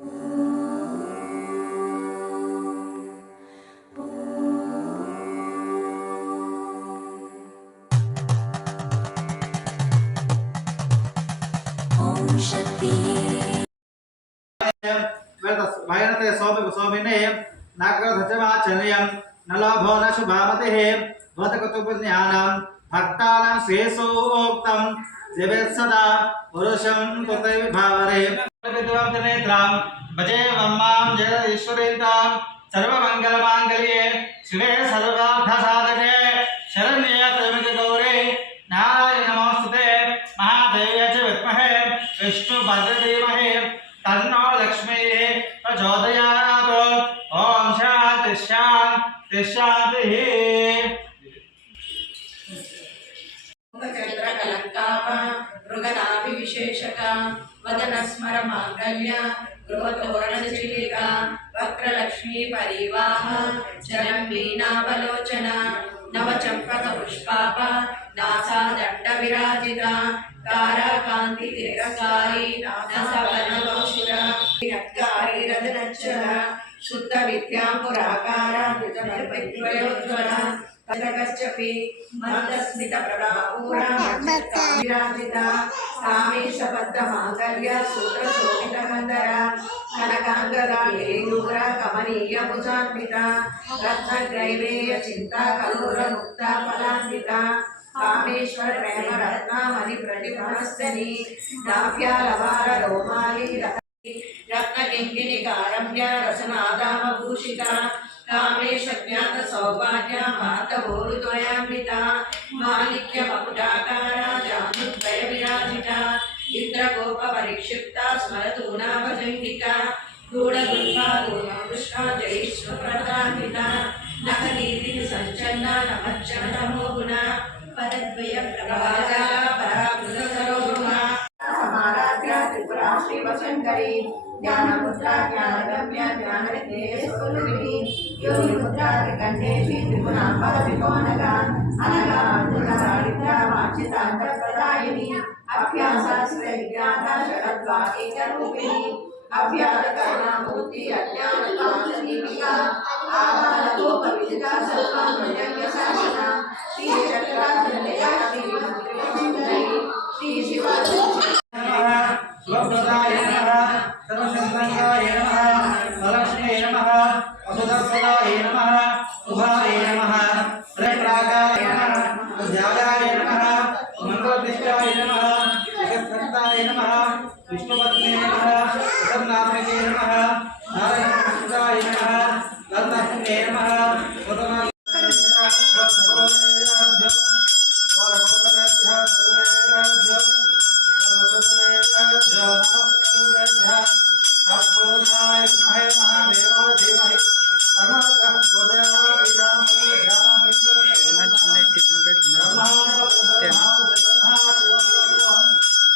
ॐ शक्ति। वैरते सोमि न लाभो न शुभामतिः भवतकतुपुज्ञानं भक्तानां श्रेयसोक्तं जवेत् सदा पुरुषं कृतै विभावरे सर्वभद्रनेत्रां भजे ब्रह्मां जय ईश्वरेन्द्रां सर्वमङ्गलमाङ्गल्ये शिवे सर्वार्थसाधने शरण्ये त्रिमिति गौरे नारायण नमोऽस्तुते महादेव्य च विद्महे। विष्णुभद्रधीमहे तन्नो लक्ष्मीः प्रचोदयात्। ॐ शान्ति शान्ति शान्तिः। चन्द्रकलङ्काः मृगदाभिविशेषका వదనస్మర మాంగళ్య గృహతోరణశిలిక వక్రలక్ష్మీ పరివాహ జనం వీణావలోచన నవచంపక పుష్పాప నాసాదండ విరాజిత కారాకాంతి తిరకారి నాసవనలోషుర రత్కారి రదనచ్చర శుద్ధ విద్యాంపురాకార పదకశ్చపి మందస్మిత ప్రభాపూర విరాజిత కామేశబద్ధ మాంగళ్య సూత్ర శోభిత కందర కనకాంగద ఏయూర కమనీయ భుజాన్విత రత్న గ్రైవేయ చింత కలూర ముక్త ఫలాన్విత. కామేశ్వర ప్రేమ రత్నామణి ప్రతిభనస్తని నాభ్యాలవార రోమాలి రత్నకింకిణి కారమ్య రసనాదామ कामेशज्ञात सौभाग्या मातभोरुद्वयान्विता मालिक्य मकुटाकारा जानुद्वय विराजिता इन्द्रगोप परिक्षिप्ता स्मरतु सञ्चन्ना नमच्चनतमो गुणा परद्वय प्रभाजा परामृतसरोमा समाराध्या त्रिपुरा श्रीवशङ्करी ज्ञानम् ముద్రా జ్ఞానగమ్య జ్ఞానజ్ఞేయస్వలు విని యో ముద్రా కంఠేషి త్రిగుణాపద విమోనగా అనగా అందున శాసన శ్రీ जगत्सत्ताय नमः। विष्णुपत्ने नमः। प्रसन्नात्मके नमः। नारायणकृष्णाय नमः। ललितात्मने नमः।